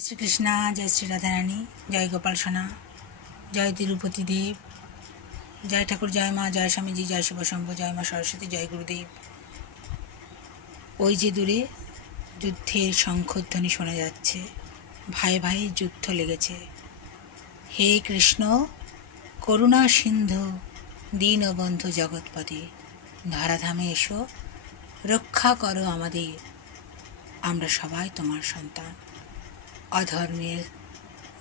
श्री कृष्णा, जय श्री राधा रानी, जय गोपाल सोना, जय तिरुपति देव, जय ठाकुर, जय मा, जय स्वामीजी, जय शिव शंभु, जय मा सरस्वती, जय गुरुदेव। ওই যে দূরে যুদ্ধের শঙ্খধ্বনি শোনা যাচ্ছে, ভাই ভাই যুদ্ধ লেগেছে। হে কৃষ্ণ করুণা সিন্ধু দীনবন্ধু জগৎপতি, ধরাধামে এসো রক্ষা করো আমাদের, আমরা সবাই তোমার সন্তান। অধর্মের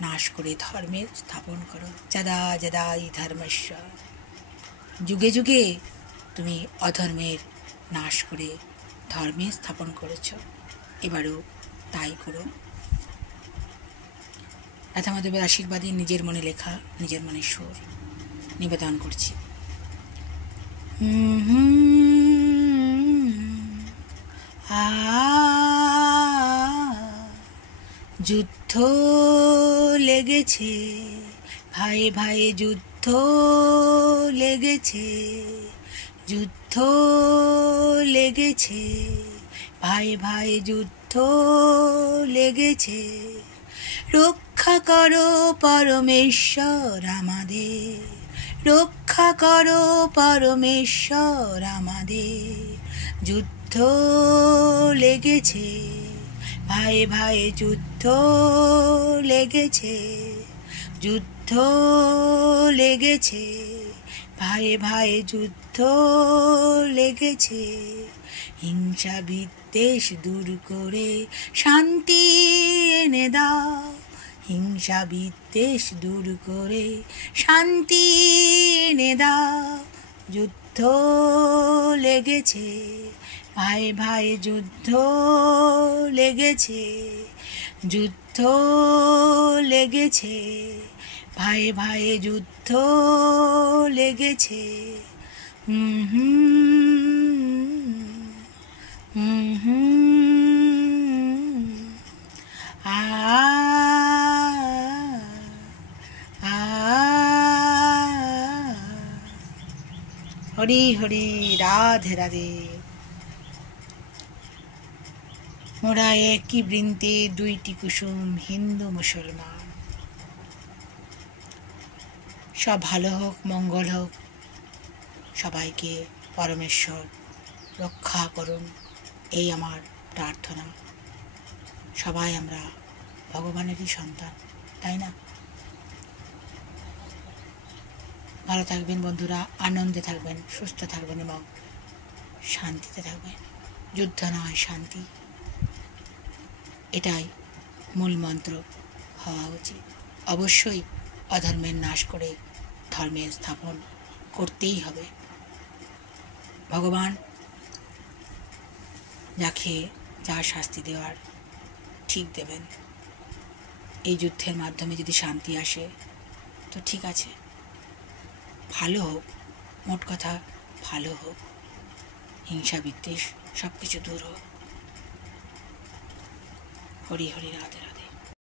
নাশ করে ধর্মের স্থাপন করো, যদা যদা ই ধর্মস্য, যুগে যুগে তুমি অধর্মের নাশ করে ধর্মের স্থাপন করেছ, এবারও তাই করো। রাধা মাধবের আশীর্বাদে নিজের মনে লেখা, নিজের মনে সুর নিবেদন করছি। যুদ্ধ লেগেছে ভাই ভাই, যুদ্ধ লেগেছে, যুদ্ধ লেগেছে ভাই ভাই, যুদ্ধ লেগেছে। রক্ষা করো পরমেশ্বর আমাদের, রক্ষা করো পরমেশ্বর আমাদের। যুদ্ধ লেগেছে ভাই ভাই, যুদ্ধ লেগেছে, যুদ্ধ লেগেছে ভাই ভাই, যুদ্ধ লেগেছে। হিংসা বিদ্বেষ দূর করে শান্তি এনে দাও, হিংসা বিদ্বেষ দূর করে শান্তি এনে দাও। যুদ্ধ লেগেছে ভাই ভাই, যুদ্ধ লেগেছে, যুদ্ধ লেগেছে ভাই ভাই, যুদ্ধ লেগেছে। হরি হরি, রাধে রাধে। মোরা একই বৃন্তে দুইটি কুসুম, হিন্দু মুসলমান। সব ভালো হোক, মঙ্গল হোক, সবাইকে পরমেশ্বর রক্ষা করুন, এই আমার প্রার্থনা। সবাই আমরা ভগবানেরই সন্তান, তাই না? ভালো থাকবেন বন্ধুরা, আনন্দে থাকবেন, সুস্থ থাকবেন এবং শান্তিতে থাকবেন। যুদ্ধ নয়, শান্তি, এটাই মূল মন্ত্র হওয়া উচিত। অবশ্যই অধর্মের নাশ করে ধর্মের স্থাপন করতেই হবে। ভগবান যাকে যা শাস্তি দেওয়ার ঠিক দেবেন। এই যুদ্ধের মাধ্যমে যদি শান্তি আসে তো ঠিক আছে, ভালো হোক, মোট কথা ভালো হোক, হিংসা বিদ্বেষ সব কিছু দূর হোক। হরি হরি, রাধে রাধে।